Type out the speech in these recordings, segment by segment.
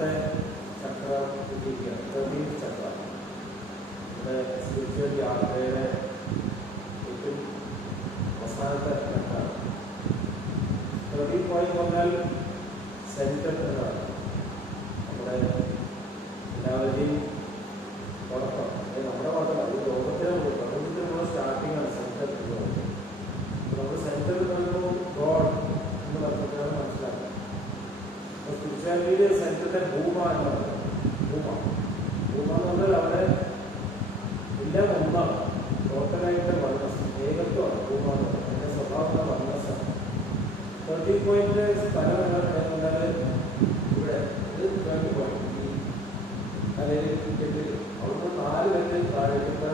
അവസാനത്തെ ചക്ര കിട്ടിയിരിക്കുകയാണ്. 13th ചക്ര. നമ്മുടെ സ്പിരിച്വൽ യാത്രയുടെ ഏറ്റവും അവസാനത്തെ ചക്രമാണ്. 13 പോയിന്റ് പറഞ്ഞാൽ സെൻറ്റർ എന്നതാണ്. നമ്മുടെ എല്ലാവരുടെയും തുടക്കം. നമ്മുടെ മാത്രമല്ല, അത് ലോകത്തിലുള്ള പ്രപഞ്ചത്തിലുള്ള സ്റ്റാർട്ടിംഗ് ആണ് സെൻറ്റർ എന്ന് പറയുന്നത്. നമ്മൾ സെൻറ്റർ പറയുമ്പോൾ ഗോഡ് എന്ന് പറഞ്ഞാൽ മനസ്സിലാക്കുക. അപ്പോൾ സ്പിരിച്വാലിറ്റിയിൽ സെൻറ്ററിന്റെ ഭൂമ എന്ന് പറയുന്നത് ഭൂമ എന്ന് പറഞ്ഞാൽ അവിടെ എല്ലാം ഒന്നാണ്. ടോട്ടലായിട്ട് വണ്ണസ് ഏകത്വമാണ് ഭൂമ എന്ന് പറയുന്നത്. അതിൻ്റെ സ്വഭാവം വണ്ണസാണ്. 13 പോയിന്റ് സ്ഥലം എന്താണെന്ന് പറഞ്ഞാൽ ഇവിടെ ഇത് 20 പോയിന്റ് അതായത് ക്രിക്കറ്റിൽ അവിടുന്ന് 4 പേര് താഴേക്കുന്ന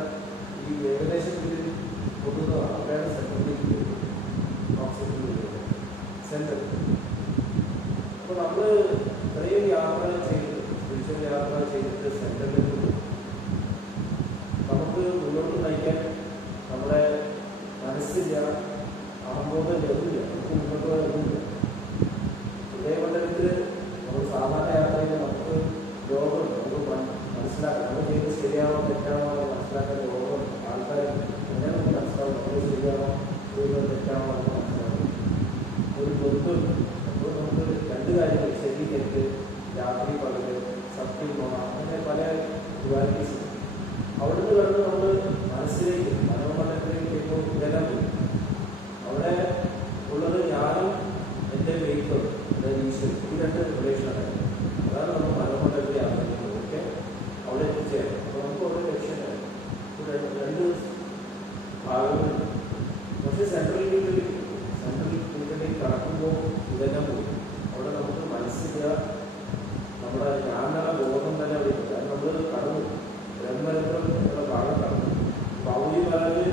ഈ ഏകദേശം കൊണ്ടുവന്നതാണ്. അവിടെയാണ് സെൻട്രലിലേക്ക് സെൻട്രൽ. അപ്പോൾ നമ്മൾ ഇത്രയും യാത്ര ചെയ്ത് സ്പിരിച്വൽ യാത്ര ചെയ്തിട്ട് സെൻട്രലിലേക്ക് നമുക്ക് മുന്നോട്ട് നയിക്കാൻ നമ്മുടെ മനസ്സില്ല, ആബോധം ലഭില്ല, നമുക്ക് മുന്നോട്ട് ലഭില്ല. ഹൃദയമണ്ഡലത്തിൽ നമ്മൾ സാധാരണ യാത്ര ചെയ്ത് നമുക്ക് ലോകം നമുക്ക് മനസ്സിലാക്കാം. നമ്മൾ ചെയ്ത് ശരിയാണോ തെറ്റാണോ മനസ്സിലാക്കാൻ ലോകം ആൾക്കാർ എങ്ങനെ നമുക്ക് മനസ്സിലാവും. നമ്മൾ ശരിയാണോ ചെയ്യുന്നത് തെറ്റാണോ എന്ന് മനസ്സിലാക്കും. ഒരു ബന്ധം അപ്പോൾ നമുക്ക് 2 കാര്യങ്ങൾ ശരി തെറ്റ്, രാത്രി പകല്, സത്യം നുണ, അങ്ങനെ പല ഡ്യുവാലിറ്റീസ്. അവിടുന്ന് കിടന്ന് നമ്മൾ മനസ്സിലേക്ക് മനോമണ്ഡലത്തിലേക്ക് ഇപ്പോൾ ഇതെല്ലാം പോയി. അവിടെ ഉള്ളത് ഞാനും എൻ്റെ വെയ്ക്കും എൻ്റെ ഈശ്വരൻ, ഈ 2 റിലേഷനാണ്. അതാണ് നമ്മൾ മനോമണ്ഡലത്തിൽ യാത്ര ചെയ്യുന്നത്. ഓക്കെ, അവിടെ എത്തിച്ചേരും. അപ്പോൾ നമുക്ക് ഓരോ ലക്ഷ്യമാണ്. 2 ഭാഗങ്ങളുണ്ട്. പക്ഷേ സെൻട്രൽ ഫീൽഡിലേക്ക് കടക്കുമ്പോൾ ഇതെല്ലാം പോയി. അവിടെ നമുക്ക് മനസ്സില്ല, നമ്മുടെ ജ്ഞാനമുള്ള ബോധം തന്നെ അവിടെ ഇല്ല. കാരണം നമ്മൾ കടന്നു ബ്രഹ്മരത്വമുള്ള ഭാഗം കടന്നു. പൗരി പറഞ്ഞ്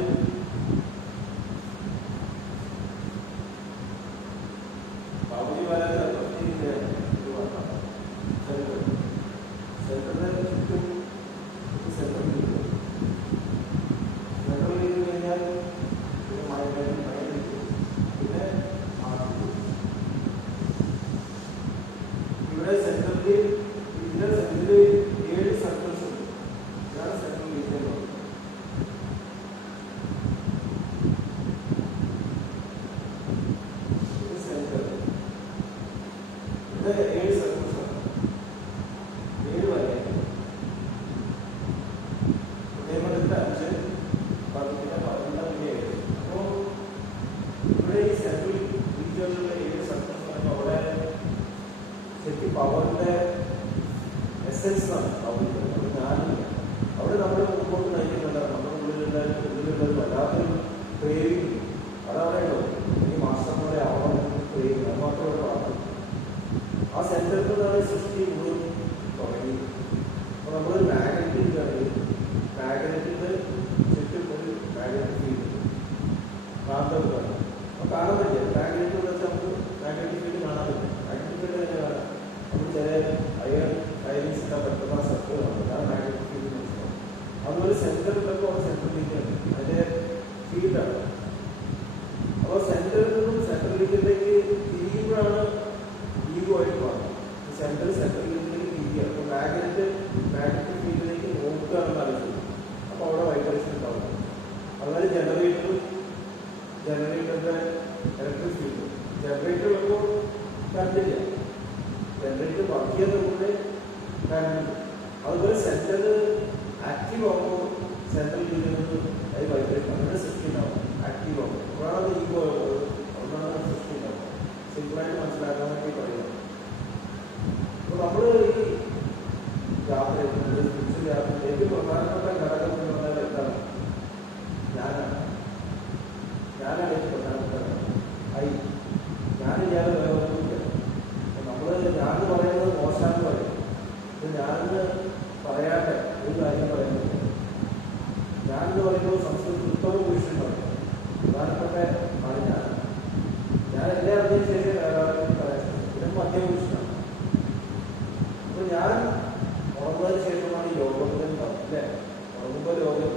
പവറിന്റെ എസെൻസ് ആണ്. ഞാനില്ല അവിടെ നമ്മളെ മുമ്പോട്ട് നയിക്കുന്നുണ്ട്. നമ്മുടെ ഉള്ളിലുള്ള വല്ലാത്തൊരു ക്രേവിങ് അതവിടെയുണ്ടോ. ഈ മാസ്റ്റർമാരെ ആവാൻ ക്രേവിങ് അത് മാത്രമേ പാടുള്ളൂ. ആ സെന്ററിൽ നിന്നാണ് സൃഷ്ടി മുഴുവൻ തുടങ്ങി. അപ്പോൾ നമ്മൾ മാഗ്നറ്റിക്കാണ്. മാഗ്നറ്റിന്റെ ചുറ്റും ഒരു മാഗ്നറ്റിക് ഫീൽഡ് കാന്തമാണ്. അപ്പോൾ കാണാൻ പറ്റില്ല. മാഗ്നറ്റ് എന്ന് വെച്ചാൽ നമുക്ക് മാഗ്നറ്റിക് ഫീൽഡ് കാണാൻ പറ്റും. മാഗ്നറ്റിക് ഫീൽഡ് തന്നെ കാണാം. നമ്മൾ ചില അയൻസ് ഇട്ടാൽ പെട്ടെന്ന് ആ സർക്കിൾ കാണും. അതാണ് മാഗ്നറ്റിക് ഫീൽഡ് മനസ്സിലാവും. അതുപോലെ സെന്ററിലൊക്കെ ഒരു സെൻട്രലിലേക്കാണ് അതിൻ്റെ ഫീൽഡാണ്. അപ്പോൾ സെന്ററിൽ നിന്നും സെൻട്രലിലേക്ക് തിരിയുമ്പോഴാണ് ഈഗോ ആയിട്ട് മാറുന്നത്. സെൻട്രലിലേക്ക് തിരിയുക. അപ്പോൾ മാഗ്നറ്റിക് ഫീൽഡിലേക്ക് നോക്കുകയാണെന്ന് ആലോചിക്കും. അപ്പോൾ അവിടെ വൈബ്രേഷൻ ഉണ്ടാവും. അതുപോലെ ജനറേറ്ററിൻ്റെ ഇലക്ട്രിക് ഫീൽഡ്. ജനറേറ്റർ വരുമ്പോൾ കറണ്ടില്ല. ജനറേറ്റർ വർക്ക് ചെയ്യുന്നതുകൊണ്ട് കറണ്ട്. അതുപോലെ സെൻറ്റർ ആക്റ്റീവ് ആകുമ്പോൾ സെൻട്രൽ ഫീൽഡിൽ അത് വൈബ്രേഷൻ അങ്ങനെ സൃഷ്ടി ഉണ്ടാവും. ആക്റ്റീവ് ആകും. അപ്പോഴാണ് ഈഗോ ഒന്നാണ് സൃഷ്ടി ഉണ്ടാവും. സിമ്പിളായിട്ട് മനസ്സിലാക്കാൻ വേണ്ടി പറയുന്നത്. അപ്പോൾ നമ്മൾ ഈ യാത്ര സ്പിരിച്വൽ യാത്രയിൽ ഏറ്റവും പ്രധാനപ്പെട്ട ഘടകം എന്ന് പറഞ്ഞാൽ എന്താണ്? ഞാനാണ് ഏറ്റവും പ്രധാനപ്പെട്ട ഞാനില്ലാതെ വേറെ ഒന്നുമില്ല. നമ്മൾ ഞാൻ പറയുന്നത് മോശമാണെന്ന് പറയും. ഞാനെന്ന് പറയാതെ ഒരു കാര്യം പറയുന്നത് ഞാനെന്ന് പറയുമ്പോൾ സംസ്കൃതത്തിൽ ഉത്തമ പുരുഷൻ പറയും. പ്രധാനപ്പെട്ട ആണ് ഞാൻ എല്ലാം അറിഞ്ഞതിന് ശേഷം വേറെ പറയാൻ ഇതിനും മധ്യപുരുഷനാണ്. അപ്പോൾ ഞാൻ ഉറങ്ങുന്നതിന് ശേഷമാണ് ഈ യോഗത്തിൽ അല്ലേ? ഉറങ്ങുമ്പോൾ രോഗം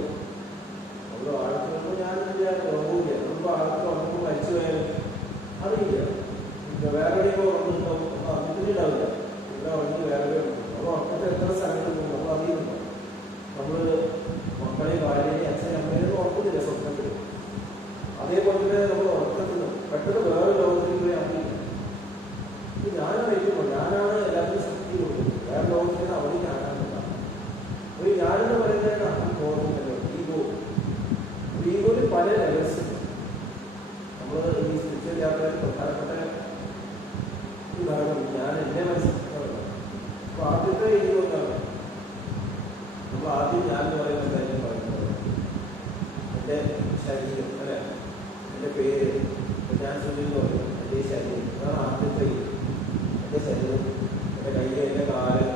നമ്മൾ ആൾക്ക് ഞാൻ രോഗമില്ല. നമ്മളിപ്പോൾ ആൾക്ക് ഉറങ്ങുമ്പോൾ മരിച്ചു പോയാലും അറിയില്ല. വേറെ എവിടെയൊക്കെ ഉറങ്ങുന്നുണ്ടോ അതിന് ഉണ്ടാവില്ല. ഇവിടെ ഉറങ്ങി വേറെ എത്ര സ്ഥലത്ത് പോകും നമ്മൾ അറിയുന്നു. നമ്മൾ മക്കളെ ഭാര്യയെ അച്ഛനെ അമ്മയെ ഓർക്കുന്നില്ല സ്വപ്നത്തിൽ. അതേപോലെ തന്നെ നമ്മൾ ഉറക്കത്തിന് പെട്ടെന്ന് വേറെ ലോകത്തിൽ പോയി അറിയില്ല. ഞാനായിരിക്കുമ്പോൾ ഞാനാണ് എല്ലാത്തിനും ശക്തി കൊടുക്കുന്നത്. വേറെ ലോകത്തിന് അവിടെ ഞാനാണെന്നില്ല. ഒരു ഞാനെന്ന് പറയുന്നതിനാണ് ബോധമല്ലോ ഈഗോ. ഈഗോയിൽ പല ലെവൽസ് നമ്മൾ ഈ സ്പിരിച്വൽ യാത്രയിൽ പ്രധാനപ്പെട്ട ഇതാണ് ഞാൻ എന്നെ മനസ്സിലാക്കുന്നത്. അപ്പൊ ആദ്യത്തെ ഈഗോ എന്താണ്? നമ്മൾ ആദ്യം ഞാൻ എന്ന് പറയുന്ന കാര്യം പറയുന്നത് എൻ്റെ ശരീരം അല്ലെ, എൻ്റെ പേര് ഞാൻ സുനിൽ പറയും. എൻ്റെ ശരീരം അതാണ് ആദ്യത്തെ. എൻ്റെ ശരീരം, എൻ്റെ കൈ, എൻ്റെ കാല്,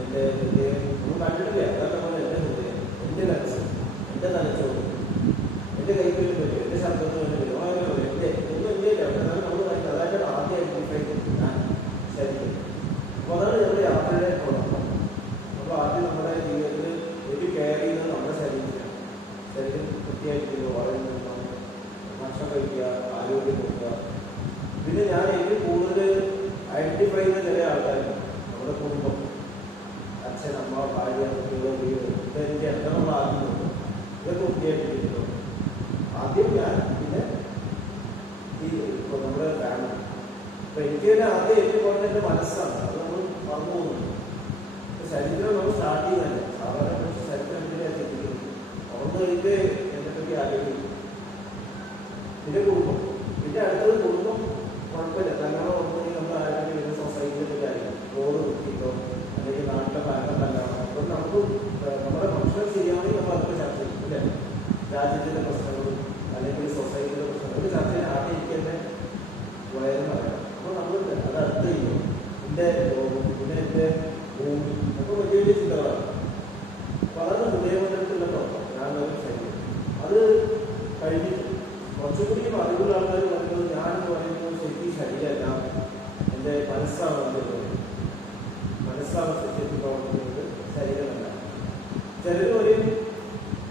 എൻ്റെ ഹൃദയം നമ്മൾ കണ്ടിട്ടില്ല. അതൊക്കെ പോലെ എൻ്റെ ഹൃദയം, എൻ്റെ മനസ്സ്, എൻ്റെ തലച്ചോറ്, എൻ്റെ കൈപ്പിലും വരും, എൻ്റെ ശബ്ദത്തിന് വേണ്ടി വരും. അങ്ങനെ പറയും എൻ്റെ ഒന്നും എൻ്റെ ഇല്ല. അതാണ് നമ്മൾ പറയുന്നത്. അതായത് ആദ്യം ഐഡൻറ്റിഫൈ ഞാൻ ശരീരം. അപ്പോൾ അതാണ് നമ്മുടെ യാത്രയുടെ തുടക്കം. അപ്പോൾ ആദ്യം നമ്മുടെ ജീവിതത്തിൽ ഒരു കെയർ ചെയ്യുന്നത് നമ്മുടെ ശരീരത്തിലാണ്. ശരീരം വൃത്തിയായിരിക്കുന്നു, വളരുന്നു, ഭക്ഷണം കഴിക്കുക, ആരോഗ്യം നോക്കുക. പിന്നെ ഞാൻ എനിക്ക് കൂടുതൽ ഐഡന്റിഫൈ ചെയ്യുന്ന ചില ആൾക്കാരുണ്ട്. നമ്മുടെ കുടുംബം, അച്ഛൻ, അമ്മ, ഭാര്യ, കുട്ടികൾ, വീട്, ഇതെനിക്ക് എണ്ണം ആദ്യമുണ്ട്. ഇതൊക്കെ വൃത്തിയായിട്ടിരിക്കുന്നു. ആദ്യം ഞാൻ, പിന്നെ ഈ ഇപ്പോൾ നമ്മുടെ ഫാമിലി. അപ്പൊ എനിക്ക് തന്നെ ആദ്യം ഏറ്റവും കൂടുതൽ എൻ്റെ മനസ്സാണ്. അത് നമ്മൾ മറന്നു പോകുന്നുണ്ട്. ശരീരം നമ്മൾ സ്റ്റാർട്ട് ചെയ്യുന്നതല്ലേ. സാധാരണ ശരീരം എന്തിനാ ചിന്തിക്കുന്നത്? അവിടുന്ന് എനിക്ക് എന്നെപ്പറ്റി ആലോചിക്കും. പിന്നെ കുടുംബം, പിന്നെ അടുത്തത് കുടുംബം കുഴപ്പമില്ല. കല്യാണം ഒന്നുകിൽ നമ്മൾ ആരെങ്കിലും വരുന്ന സൊസൈറ്റിയിലെ കാര്യം, റോഡ് വൃത്തിയിട്ടോ അല്ലെങ്കിൽ നാട്ടിലെ ഭരണം കല്യാണം. അപ്പോൾ നമുക്ക് നമ്മുടെ ഭക്ഷണം ശരിയാണെങ്കിൽ നമ്മൾ അതൊക്കെ ചർച്ച ചെയ്യും അല്ലേ. രാജ്യത്തിൻ്റെ പ്രശ്നങ്ങളും അല്ലെങ്കിൽ സൊസൈറ്റിയുടെ പ്രശ്നങ്ങളും ചർച്ച ചെയ്യാൻ ആദ്യം എനിക്ക് തന്നെ വയറും പറയാം. അപ്പോൾ നമ്മൾ അത് അടുത്ത് ചെയ്യും. എൻ്റെ ലോകം, പിന്നെ എൻ്റെ ഭൂമി, അപ്പോൾ വലിയ വലിയ ചിന്തകളാണ്. അപ്പോൾ അതാണ് ഹൃദയമണ്ഡലത്തിലുള്ള പ്രവർത്തനം. ഞാൻ ശരീരം അത് കഴിഞ്ഞിട്ട് കുറച്ചുകൂടി അറിവുള്ള ആൾക്കാർ പറയുന്നത് ഞാൻ എന്ന് പറയുന്നത് ശരിക്കും ശരീരമല്ല, എൻ്റെ മനസ്സാണ്. മനസ്സാണ് ശരിക്കും പ്രവർത്തിക്കുന്നത്, ശരീരമല്ല. ചിലർ പറയും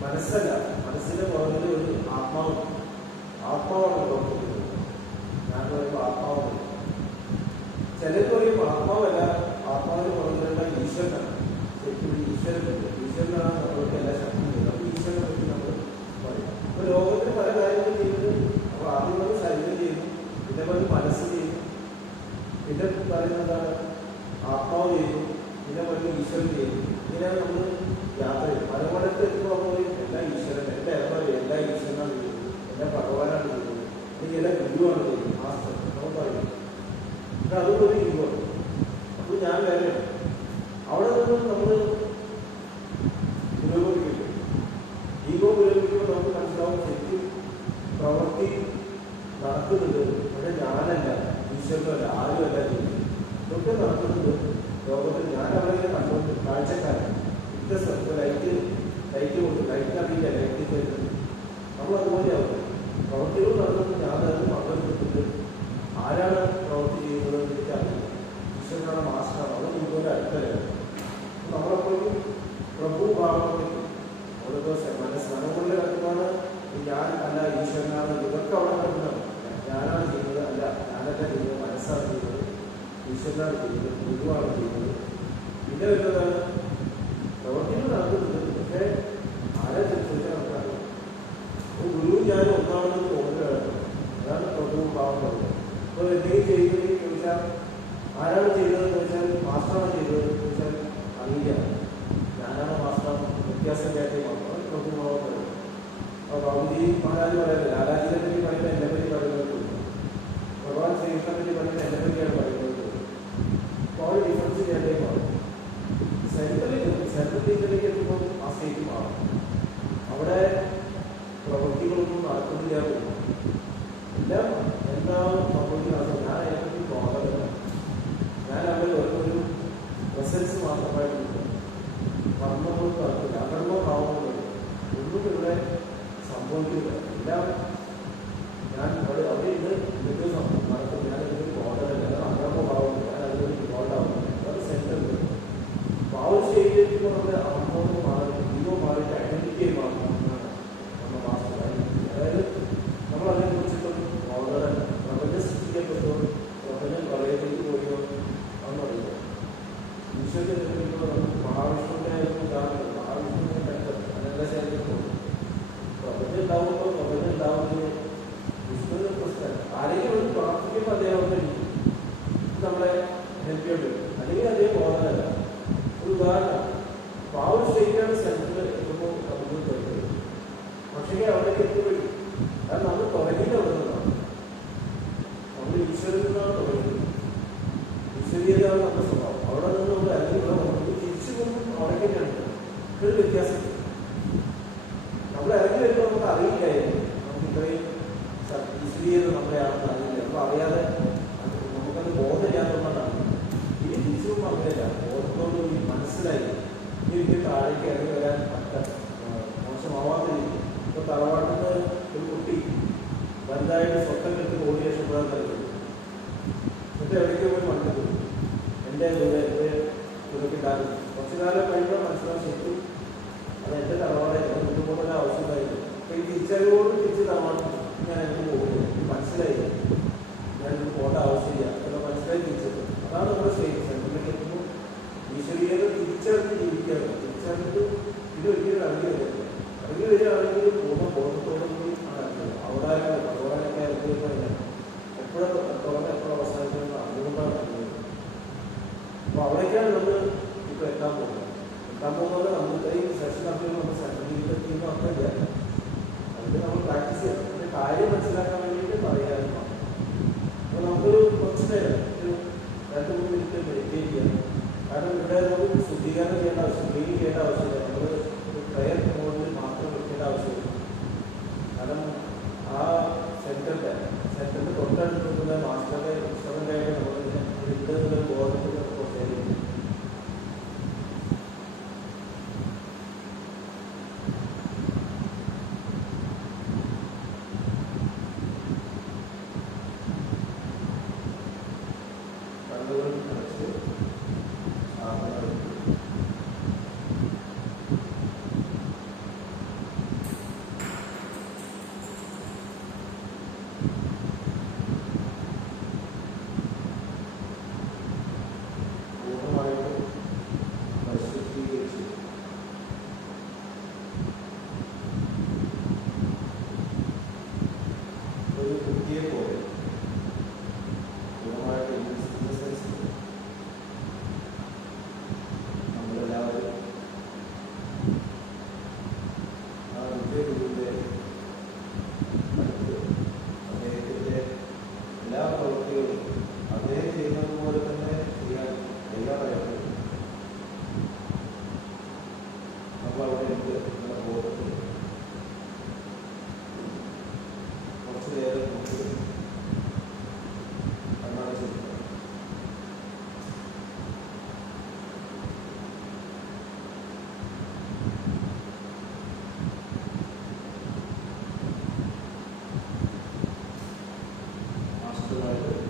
മനസ്സല്ല, മനസ്സിന്റെ പുറകിൽ ഒരു ആത്മാവാണ് പ്രവർത്തിക്കുന്നത്. ഞാൻ പറയുമ്പോൾ ആത്മാവാണ്. ചിലർ പറയും ആത്മാവല്ല, ആത്മാവിന് പുറകിലുള്ള ഈശ്വരനാണ്. ശരിക്കും ഈശ്വരനാണ് നമ്മൾക്ക് എല്ലാ ശക്തിയും. അപ്പോൾ ഈശ്വരനെ പറ്റി നമ്മൾ പറയും. അപ്പോൾ ലോകത്തിന് പല കാര്യങ്ങളും ചെയ്യുന്നത്. അപ്പോൾ ആദ്യം നമ്മൾ ശരീരം ചെയ്യുന്നു, പിന്നെ പറഞ്ഞ് മനസ്സ് ചെയ്യുന്നു, പിന്നെ പറയുന്നത് എന്താണ് ആത്മാവ് ചെയ്യുന്നു, പിന്നെ പറഞ്ഞ് ഈശ്വരൻ ചെയ്യുന്നു. ഇങ്ങനെയാണ് നമ്മൾ യാത്ര ചെയ്യുന്നത്. പലയിടത്ത് എത്തുമ്പോൾ പറയും എല്ലാ ഈശ്വരൻ, എൻ്റെ ഇടപെടൽ എല്ലാ ഈശ്വരനാണ് ചെയ്യുന്നത്, എല്ലാ ഭഗവാനാണ് ചെയ്യുന്നത്, അല്ലെങ്കിൽ എല്ലാ ഗുരുവാണ് ചെയ്യുന്നത്, മാസ്റ്റർ നമ്മൾ പറയും. പക്ഷെ അതൊരു ഗുരു. അപ്പോൾ ഞാൻ വേറെ അവിടെ നിന്ന് നമ്മൾ പുരോഗമിക്കും. ഈഗോ പുരോഗമിക്കുമ്പോൾ നമുക്ക് മനസ്സിലാവും ശരിക്കും പ്രവൃത്തി നടക്കുന്നുണ്ട്. പക്ഷെ ഞാനല്ല, ഈശ്വരനല്ല, ആരുമല്ല ചെയ്യുന്നത്. ഇതൊക്കെ നടക്കുന്നുണ്ട് ലോകത്തിൽ. ഞാൻ അവിടെ കണ്ടുകൊണ്ട് കാഴ്ചക്കാരൻ. ഇത്ര സ്ഥലത്ത് ലൈറ്റ് കൊടുക്കും, ലൈറ്റ് അറിയില്ല, ലൈറ്റ് തരുന്നത് നമ്മൾ അതുപോലെയാവും. പ്രവൃത്തികൾ നടന്നത് ഞാൻ അതിന് പങ്കെടുത്തിട്ടുണ്ട്. ആരാണ് പ്രവൃത്തി ചെയ്യുന്നത് എനിക്കറിയില്ല. ഈശ്വരനാണ്, മാസ്റ്ററാണ്. അത് ഇതുപോലെ അടുത്തല്ല. നമ്മളെപ്പോഴും പ്രഭു ഭാവത്തിലേക്ക് ഓരോ മനസ്സുകൊണ്ട് കിടക്കുന്നതാണ്. ഞാൻ അല്ല, ഈശ്വരനാണ്. ഇതൊക്കെ അവിടെ കിടക്കുന്നതാണ്. ഞാനാണ് ചെയ്യുന്നത് അല്ല, ഞാനല്ല ചെയ്യുന്നത്, മനസ്സാണ് ചെയ്യുന്നത്, ഈശ്വരനാണ് ചെയ്യുന്നത്, ഗുരുവാണ് ചെയ്യുന്നത്. പിന്നെ വരുന്നതാണ് പ്രവർത്തികൾ നടക്കുന്നുണ്ട്. പക്ഷേ ആരെ ചോദിച്ചാൽ നമുക്കറിയാം. ഗുരുവും ഞാനും ഒന്നാണെന്ന് തോന്നുകയാണ്. അതാണ് പ്രഭു ഭാവം പറയുന്നത്. അപ്പോൾ എന്തെങ്കിലും ചെയ്യുന്നതെങ്കിൽ ചോദിച്ചാൽ ആരാണ് ചെയ്തതെന്ന് ചോദിച്ചാൽ മാസ്റ്ററാണ് ചെയ്തതെന്ന് ചോദിച്ചാൽ അറിയില്ല. ഞാനാണ് മാസ്റ്റർ, വ്യത്യാസം കേട്ടേ മാത്രം പ്രഭു ഭാവം പറയുന്നത്. അപ്പോൾ ബാബുജി മഹാരാജ് പറയുന്നത് ലാലാജിയെ പറ്റി പറയുന്നത് എന്നെ പറ്റി പറയുന്നത്, ഭഗവാൻ ശ്രീകൃഷ്ണനെ പറ്റി പറയുന്നത് എന്നെ പറ്റിയാണ് പറയുന്നത്. അപ്പോൾ അവർ ഡിഫറൻസ് കേട്ടേ മാറും. സെൻട്രലിലേക്ക് എത്തുമ്പോൾ ആ സ്റ്റേറ്റ് മാറും. അവിടെ പ്രവൃത്തികളൊന്നും നടക്കുന്നില്ല. എല്ലാം എന്താണ് സംഭവിക്കുന്നത്? ഞാൻ അതിനെപ്പറ്റി തോന്നലില്ല. ഞാൻ അവിടെ ഒരു പ്രസൻസ് മാത്രമായിട്ട് മർമ്മങ്ങൾ നടക്കില്ല, അകർമ്മ ഭാവങ്ങൾ ഒന്നും ഇവിടെ സംഭവിക്കില്ല. എല്ലാം ഞാൻ അവിടെ ഇന്ന് എന്തൊക്കെ നടക്കും. ഞാൻ ഇതിന് തോന്നലില്ല. അത് അകർമ്മ ഭാവം. ഞാൻ അതിനൊരു ഇൻവോൾവാകുന്നില്ല. അത് സെൻറ്ററിൽ. അപ്പോൾ ആ ഒരു സ്റ്റേജിലേക്ക് നമ്മുടെ അമ്മോട് മാറി, ഈഗോ മാറിയിട്ട് ഐഡന്റിറ്റി മാറും. നമ്മുടെ മാസ്റ്റർ അതായത് നമ്മൾ അതിനെക്കുറിച്ചിട്ടും വളരെ പ്രപഞ്ച സൃഷ്ടിക്കപ്പെട്ടു സമർപ്പിക്കുമ്പോൾ അദ്ദേഹം ഒന്ന് ഇരിക്കും. നമ്മളെ ഹെൽപ്പ് ചെയ്യേണ്ടി വരും. അല്ലെങ്കിൽ അദ്ദേഹം ബോധനല്ല. ഒരു ഉദാഹരണം, അപ്പോൾ ആ ഒരു സ്റ്റേറ്റാണ് സെൻറ്ററിൽ എത്തുമ്പോൾ നമുക്ക് കഴിക്കുന്നത്. പക്ഷേ അവിടേക്ക് എത്തിപ്പോയി കാരണം നമ്മൾ തുടങ്ങിയിട്ട് അവിടെ നിന്നാണ്. നമ്മൾ ഈശ്വരത്തിൽ നിന്നാണ് തുടങ്ങുന്നത്. ഈശ്വരീയതാണ് നമ്മുടെ സ്വഭാവം. അവിടെ നിന്ന് നമ്മൾ അല്ലെങ്കിൽ ഇവിടെ നമുക്ക് തിരിച്ചു പോകും അവിടേക്ക് തന്നെയാണ്. ഒരു വ്യത്യാസം. നമ്മൾ ഇറങ്ങി വരുമ്പോൾ നമുക്ക് അറിയില്ലായിരുന്നു നമുക്ക് ഇത്രയും ഈശ്വരീയത നമ്മളെയാണെന്ന് അറിയില്ല. നമ്മൾ അറിയാതെ നമുക്കത് ബോധമില്ലാത്തതുകൊണ്ടാണ്. ഇനി തിരിച്ചു പോകുമ്പോൾ അങ്ങനെയല്ല. ബോധത്തോടുകൂടി മനസ്സിലായി ഇനി എനിക്ക് താഴേക്ക് ഇറങ്ങി വരാൻ പറ്റാം, മോശമാവാത്ത രീതി. ഇപ്പോൾ തറവാട്ടിൽ നിന്ന് ഒരു കുട്ടി വലുതായിട്ട് സ്വത്തം കെട്ടി ഓടി രക്ഷപ്പെടാൻ തരുന്നത്. എന്നിട്ട് എവിടേക്ക് പോയി മണ്ണിൽ എൻ്റെ ഇതൊക്കെണ്ടാകും. കുറച്ചു കാലം കഴിയുമ്പോൾ മനസ്സിലാവും ശരിക്കും അത് എൻ്റെ തറവാടായിട്ട് കൊണ്ടുപോകേണ്ട ആവശ്യമായിരുന്നു. അപ്പോൾ ഈ തിരിച്ചറിവോട് തിരിച്ച് തറവാട്ട് ഞാൻ എനിക്ക് പോകുന്നത് എനിക്ക് മനസ്സിലായി ഞാനിത് പോകേണ്ട ആവശ്യമില്ല എന്നുള്ള മനസ്സിലായി തിരിച്ചത്. അതാണ് നമ്മുടെ സ്റ്റേറ്റ് സെൻറ്ററിലേക്ക് എത്തുമ്പോൾ ഈശ്വരീയത തിരിച്ചറിഞ്ഞ് ജീവിക്കാറ്. തിരിച്ചറിഞ്ഞിട്ട് ഇത് ഒരിക്കലും ഇറങ്ങി വരുന്നത്. ഇറങ്ങി വരികയാണെങ്കിൽ ബോധത്തോടും കൂടി ആണ് അറിഞ്ഞത്. അവതാരങ്ങളൊക്കെ ഇറങ്ങിയപ്പോൾ എപ്പോഴും തുടങ്ങി എപ്പോഴും അവസാനിക്കുന്നത് അതുകൊണ്ടാണ് അറിഞ്ഞത്. അപ്പോൾ അവിടേക്കാണ് നമ്മൾ ഇപ്പോൾ എത്താൻ പോകുന്നത്. നമ്മൾ ഇത്രയും സെഷൻ നടത്തുമ്പോൾ നമ്മൾ സെൻട്രലിലെത്തിയെന്ന് മാത്രമല്ല, അതിന് നമ്മൾ പ്രാക്ടീസ് ചെയ്യണം. അതിൻ്റെ കാര്യം മനസ്സിലാക്കാൻ വേണ്ടിയിട്ട് പറയാനും. അപ്പോൾ നമുക്കൊരു കുറച്ച് നേരം ഒരു 2-3 മിനിറ്റ് മെഡിറ്റേറ്റ് ചെയ്യണം. കാരണം ഇവിടെ നമുക്ക് ശുദ്ധീകരണം ചെയ്യേണ്ട ആവശ്യം, ക്ലീൻ ചെയ്യേണ്ട ആവശ്യമില്ല. നമ്മൾ ഒരു പ്രയർ മോഡിൽ മാത്രം വെക്കേണ്ട ആവശ്യമില്ല. കാരണം ആ സെൻറ്ററിൻ്റെ തൊട്ടടുത്ത് നിൽക്കുന്ന മാസ്റ്ററുടെ ഇൻസ്ട്രുമെൻ്റായിട്ട് നമ്മളിതിനെ ഇടുന്നൊരു ബോധത്തിൽ നമുക്ക് ശരിക്കും മാസ്റ്ററുമായിട്ട്